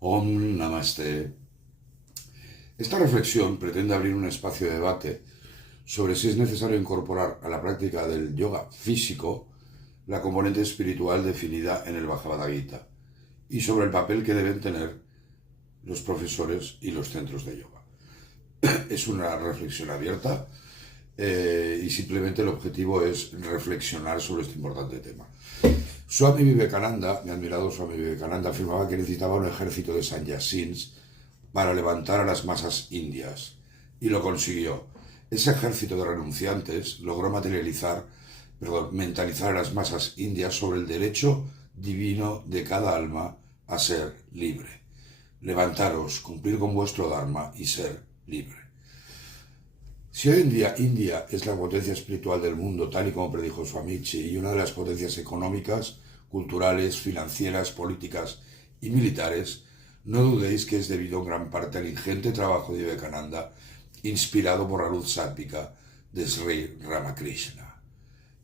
Om Namaste. Esta reflexión pretende abrir un espacio de debate sobre si es necesario incorporar a la práctica del yoga físico la componente espiritual definida en el Bhagavad Gita y sobre el papel que deben tener los profesores y los centros de yoga. Es una reflexión abierta y simplemente el objetivo es reflexionar sobre este importante tema. Swami Vivekananda, mi admirado Swami Vivekananda, afirmaba que necesitaba un ejército de sannyasins para levantar a las masas indias, y lo consiguió. Ese ejército de renunciantes logró mentalizar a las masas indias sobre el derecho divino de cada alma a ser libre. Levantaros, cumplir con vuestro dharma y ser libre. Si hoy en día India es la potencia espiritual del mundo, tal y como predijo Swamiji, y una de las potencias económicas, culturales, financieras, políticas y militares, no dudéis que es debido en gran parte al ingente trabajo de Vivekananda, inspirado por la luz sátvica de Sri Ramakrishna.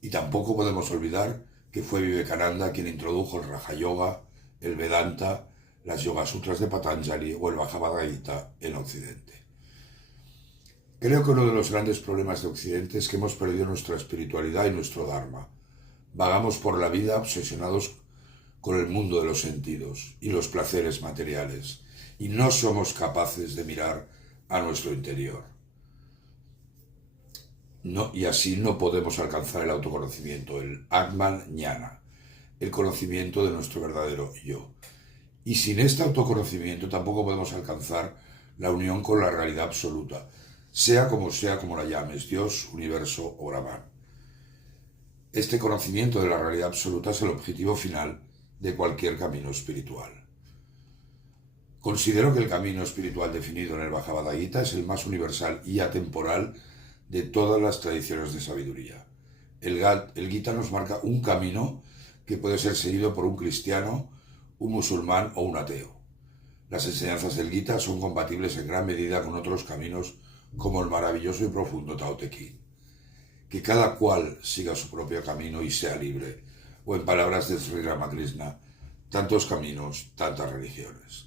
Y tampoco podemos olvidar que fue Vivekananda quien introdujo el Raja Yoga, el Vedanta, las Yoga Sutras de Patanjali o el Bhagavad Gita en Occidente. Creo que uno de los grandes problemas de Occidente es que hemos perdido nuestra espiritualidad y nuestro Dharma. Vagamos por la vida obsesionados con el mundo de los sentidos y los placeres materiales, y no somos capaces de mirar a nuestro interior. Y así no podemos alcanzar el autoconocimiento, el Atman Jnana, el conocimiento de nuestro verdadero yo. Y sin este autoconocimiento tampoco podemos alcanzar la unión con la realidad absoluta, sea como la llames, Dios, universo o Brahman. Este conocimiento de la realidad absoluta es el objetivo final de cualquier camino espiritual. Considero que el camino espiritual definido en el Bhagavad Gita es el más universal y atemporal de todas las tradiciones de sabiduría. El Gita nos marca un camino que puede ser seguido por un cristiano, un musulmán o un ateo. Las enseñanzas del Gita son compatibles en gran medida con otros caminos como el maravilloso y profundo Tao Te Ching. Que cada cual siga su propio camino y sea libre, o en palabras de Sri Ramakrishna, tantos caminos, tantas religiones.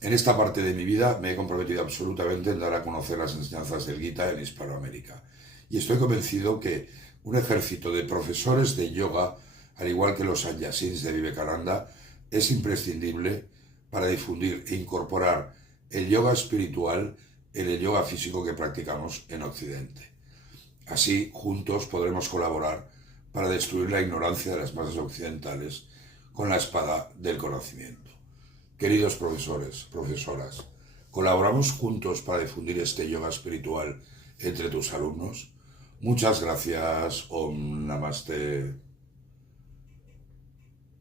En esta parte de mi vida me he comprometido absolutamente en dar a conocer las enseñanzas del Gita en Hispanoamérica, y estoy convencido que un ejército de profesores de yoga, al igual que los sannyasins de Vivekananda, es imprescindible para difundir e incorporar el yoga espiritual en el yoga físico que practicamos en Occidente. Así, juntos podremos colaborar para destruir la ignorancia de las masas occidentales con la espada del conocimiento. Queridos profesores, profesoras, ¿colaboramos juntos para difundir este yoga espiritual entre tus alumnos? Muchas gracias. Om Namaste.